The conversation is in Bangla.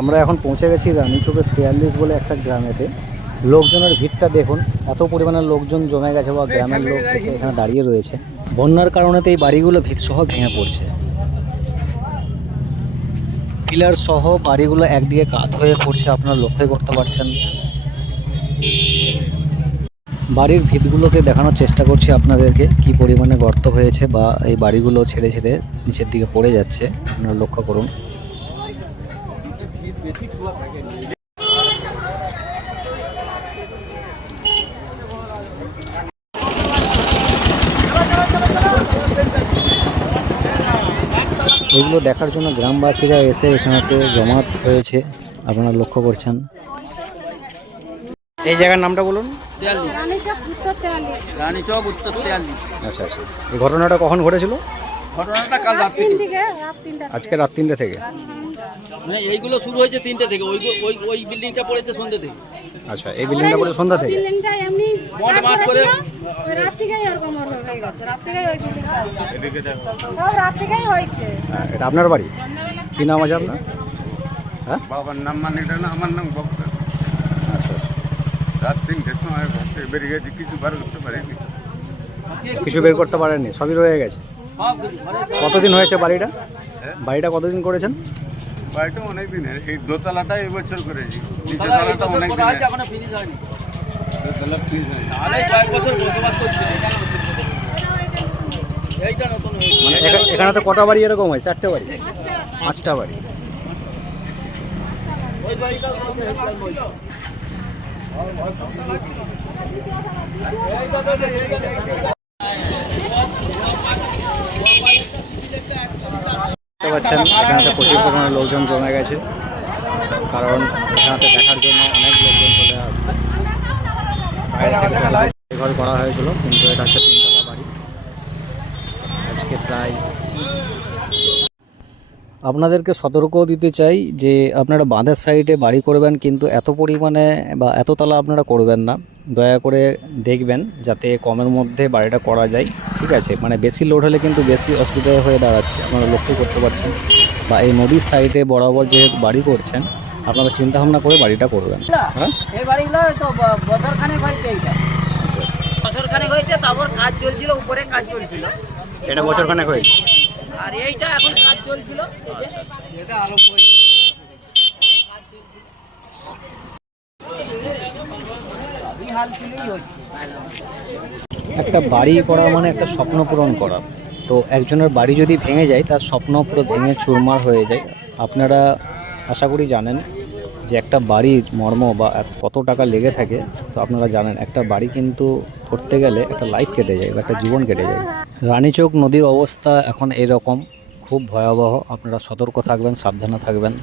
আমরা এখন পৌঁছে গেছি রানীচকের তেয়াল্লিশ বলে একটা গ্রামেতে। লোকজনের ভিড়টা দেখুন, এত পরিমাণে লোকজন জমে গেছে বা গ্রামের লোক এসে এখানে দাঁড়িয়ে রয়েছে। বন্যার কারণেতে এই বাড়িগুলো ভিতসহ ভেঙে পড়ছে। পিলার সহ বাড়িগুলো একদিকে কাত হয়ে পড়ছে, আপনারা লক্ষ্য করতে পারছেন বাড়ির ভিতগুলোকে দেখানোর চেষ্টা করছি আপনাদেরকে, কি পরিমাণে গর্ত হয়েছে বা এই বাড়িগুলো ছেড়ে ছেড়ে নিচের দিকে পড়ে যাচ্ছে, আপনারা লক্ষ্য করুন। এগুলো দেখার জন্য গ্রামবাসীরা এসে এখানেতে জমাত হয়েছে। আপনারা লক্ষ্য করছেন। এই জায়গার নামটা বলুন। রানীচক উত্তর তেয়াল্লিশ। আচ্ছা আচ্ছা। এই ঘটনাটা কখন ঘটেছিল? ঘটনাটা কাল রাত থেকে। আজকে রাত তিনটে থেকে। মানে এইগুলো শুরু হয়েছে তিনটে থেকে ওই ওই ওই বিল্ডিংটা পড়েছে সন্ধ্যে থেকে। আচ্ছা এই বিল্ডিংটা পরে সন্ধ্যা থেকে? বিল্ডিংটা এমনি মোট কাজ করে- রাত থেকেই ওরকম হয়ে গেছে রাত থেকেই ওই বিল্ডিংটা সব রাত থেকেই হয়েছে। হ্যাঁ, এটা আপনার বাড়ি? কি নাম আছে আপনার? হ্যাঁ? বাবার নাম মানে এটা না আমার নাম বক্তা আচ্ছা রাত তিনটের সময় বেরিয়ে গেছি কিছু বার করতে পারিনি। কিছু বের করতে পারেননি সবই রয়ে গেছে? কতদিন হয়েছে বাড়িটা? বাড়িটা কতদিন করেছেন? বাড়িটা অনেক দিনের। এই দোতলাটা করেছি। এই বছর অনেক দিনের। এখনও finish হয়নি। দোতলা ফ্রিজ হয়নি। তাহলে কয়েক বছর বসবাস করছে। এইটা নতুন মানে এখা- এখানে তো কটা বাড়ি এরকম হয়? চারটে বাড়ি? পাঁচটা বাড়ি। ওই বাড়িটা। পাচ্ছেন এখানে প্রচুর পরিমাণে লোকজন জমে গেছে, কারণ এখানে দেখার জন্য অনেক লোকজন চলে আসছে বাইরে থেকে। ঘর করা হয়েছিল, কিন্তু এটা হচ্ছে তিনতলা বাড়ি আজকে প্রায় আপনাদেরকে সতর্ক দিতে চাই যে আপনারা বাঁধের সাইডে বাড়ি করবেন কিন্তু এত পরিমাণে বা এত তলা আপনারা করবেন না। দয়া করে দেখবেন যাতে কমের মধ্যে বাড়িটা করা যায়। ঠিক আছে? মানে বেশি লোড হলে কিন্তু বেশি অসুবিধা হয়ে দাঁড়াচ্ছে। আপনারা লক্ষ্য করতে পারছেন। বা এই নদীর সাইডে বরাবর যেহেতু বাড়ি করছেন আপনারা চিন্তা ভাবনা করে বাড়িটা করবেন। হ্যাঁ? এই বাড়িগুলো তো ব- বছর খানেক হয়েছে এইটা। বছর হয়েছে তারপর কাজ চলছিল উপরে কাজ চলছিল। এটা বছরখানেক হয়েছে? আর এইটা এখন কাজ চলছিল এই যে। এটা আরম্ভ হয়েছে। এই হাল ছিলই হচ্ছে। একটা বাড়ি করা মানে একটা স্বপ্ন পূরণ করা। তো একজনের বাড়ি যদি ভেঙে যায় তার স্বপ্ন পুরো ভেঙে চুরমার হয়ে যায়। আপনারা আশা করি জানেন যে একটা বাড়ির মর্ম বা কত টাকা লেগে থাকে তো আপনারা জানেন একটা বাড়ি কিন্তু করতে গেলে একটা লাইফ কেটে যায় বা একটা জীবন কেটে যায়। রানীচক নদীর অবস্থা এখন এরকম, খুব ভয়াবহ। আপনারা সতর্ক থাকবেন, সাবধানে থাকবেন।